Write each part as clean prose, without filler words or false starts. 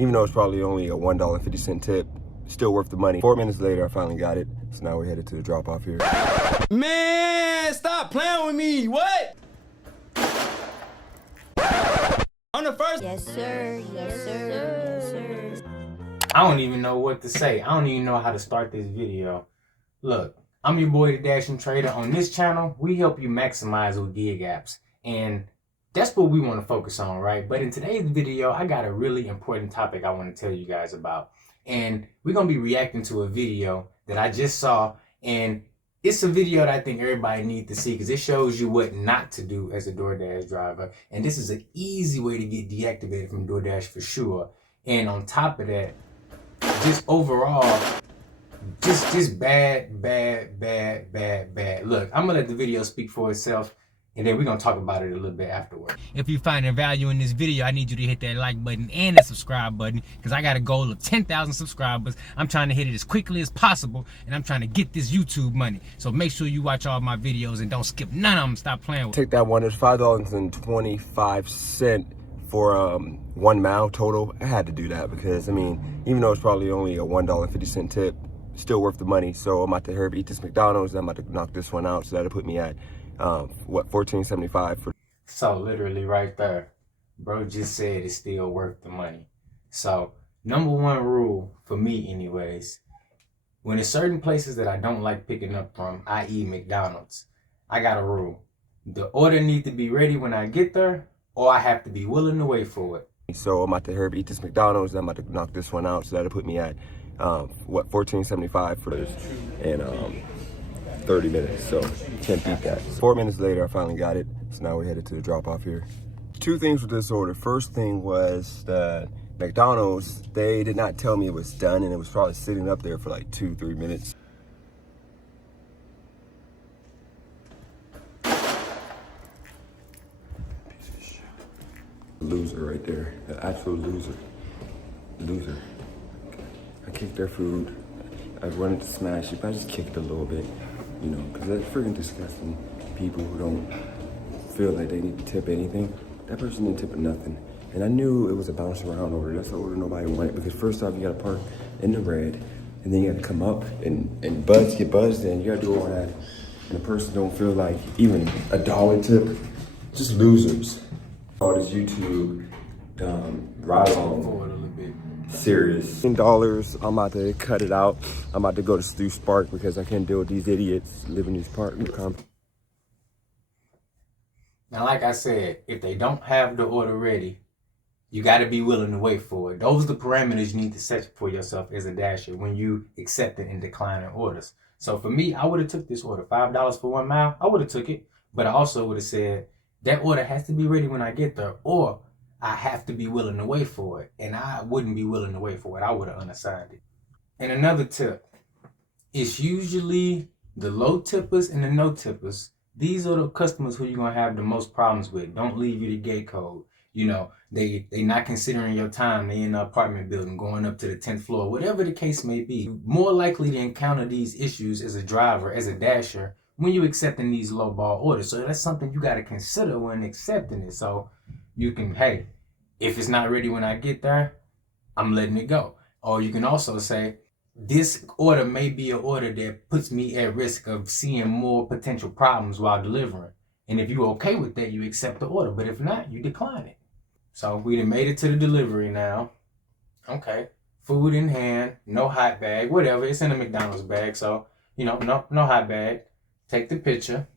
even though it's probably only a $1.50 tip, still worth the money. 4 minutes later, I finally got it. So now we're headed to the drop off here. Man, stop playing with me. What? On the first? Yes, sir. Yes, sir. Yes, sir. I don't even know what to say. I don't even know how to start this video. Look, I'm your boy, the DashingTrader. On this channel, we help you maximize with gig apps. And that's what we want to focus on, right? But in today's video, I got a really important topic I want to tell you guys about. And we're going to be reacting to a video that I just saw. And it's a video that I think everybody needs to see because it shows you what not to do as a Doordash driver. And this is an easy way to get deactivated from Doordash for sure. And on top of that, just overall, just bad. Look, I'm gonna let the video speak for itself, and then we're gonna talk about it a little bit afterward. If you find value in this video, I need you to hit that like button and the subscribe button because I got a goal of 10,000 subscribers. I'm trying to hit it as quickly as possible, and I'm trying to get this YouTube money. So make sure you watch all my videos and don't skip none of them. Stop playing with Take that one. It's $5.25 for 1 mile total. I had to do that because, I mean, even though it's probably only a $1.50 tip, still worth the money. So I'm about to eat this McDonald's. I'm about to knock this one out. So that'll put me at $14.75 for. So literally right there, bro just said it's still worth the money. So number one rule for me anyways, when there's certain places that I don't like picking up from, i.e. McDonald's, I got a rule. The order needs to be ready when I get there, or I have to be willing to wait for it. So I'm about to eat this McDonald's. I'm about to knock this one out. So that'll put me at $14.75 for this in 30 minutes. So can't beat that. 4 minutes later, I finally got it. So now we're headed to the drop off here. Two things with this order. First thing was that McDonald's, they did not tell me it was done, and it was probably sitting up there for like 2-3 minutes. Loser right there, the absolute loser. I kicked their food. I wanted to smash it, but I just kicked a little bit, you know, because that's freaking disgusting. People who don't feel like they need to tip anything. That person didn't tip nothing. And I knew it was a bounce around order. That's the order nobody wanted, because first off, you gotta park in the red, and then you gotta come up and get buzzed in. You gotta do all that. And the person don't feel like even a dollar tip. Just losers. All this YouTube ride along serious. $10, I'm about to cut it out. I'm about to go through Spark because I can't deal with these idiots living in these park. Now, like I said, if they don't have the order ready, you got to be willing to wait for it. Those are the parameters you need to set for yourself as a dasher when you accepting and declining orders. So for me, I would have took this order, $5 for 1 mile. I would have took it, but I also would have said, that order has to be ready when I get there, or I have to be willing to wait for it. And I wouldn't be willing to wait for it. I would have unassigned it. And another tip, it's usually the low tippers and the no tippers. These are the customers who you're going to have the most problems with. Don't leave you the gate code. You know, they not considering your time. They in the apartment building going up to the 10th floor, whatever the case may be. More likely to encounter these issues as a driver, as a dasher, when you're accepting these low ball orders. So that's something you got to consider when accepting it. So you can, hey, if it's not ready when I get there, I'm letting it go. Or you can also say, this order may be an order that puts me at risk of seeing more potential problems while delivering. And if you're okay with that, you accept the order. But if not, you decline it. So we done made it to the delivery now. Okay. Food in hand, no hot bag, whatever. It's in a McDonald's bag. So, you know, no hot bag. Take the picture,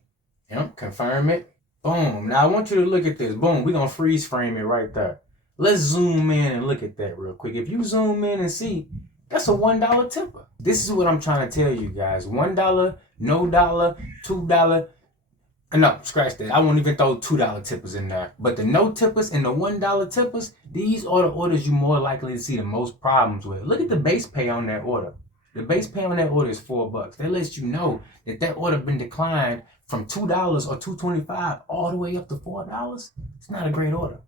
confirm it, boom. Now I want you to look at this, boom, we're gonna freeze frame it right there. Let's zoom in and look at that real quick. If you zoom in and see, that's a $1 tipper. This is what I'm trying to tell you guys. $1, no dollar, $2, no, scratch that. I won't even throw $2 tippers in there. But the no tippers and the $1 tippers, these are the orders you're more likely to see the most problems with. Look at the base pay on that order. The base pay on that order is $4. That lets you know that order been declined from $2 or $2.25 all the way up to $4. It's not a great order.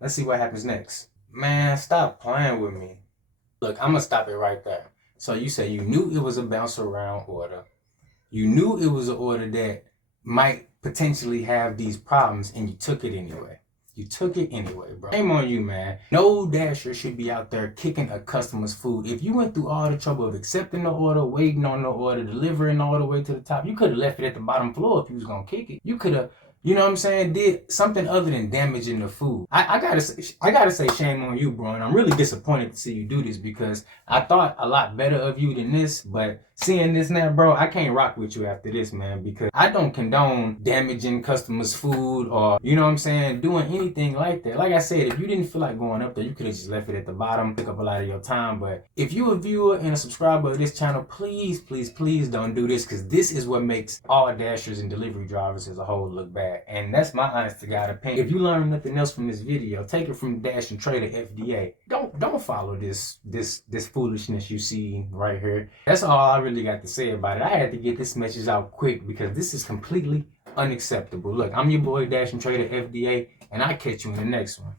Let's see what happens next. Man, stop playing with me. Look, I'm gonna stop it right there. So you say you knew it was a bounce around order. You knew it was an order that might potentially have these problems, and you took it anyway. You took it anyway, bro. Shame on you, man. No dasher should be out there kicking a customer's food. If you went through all the trouble of accepting the order, waiting on the order, delivering all the way to the top, you could have left it at the bottom floor if you was gonna kick it. You could have, you know what I'm saying, did something other than damaging the food. I gotta say shame on you, bro. And I'm really disappointed to see you do this because I thought a lot better of you than this, but seeing this now, bro, I can't rock with you after this, man, because I don't condone damaging customers' food or, you know what I'm saying, doing anything like that. Like I said, if you didn't feel like going up there, you could have just left it at the bottom, took up a lot of your time. But if you're a viewer and a subscriber of this channel, please, please, please don't do this, because this is what makes all dashers and delivery drivers as a whole look bad. And that's my honest to God opinion. If you learn nothing else from this video, take it from DashingTrader FDA. Don't follow this foolishness you see right here. That's all I really got to say about it. I had to get this message out quick because this is completely unacceptable. Look, I'm your boy DashingTrader FDA, and I'll catch you in the next one.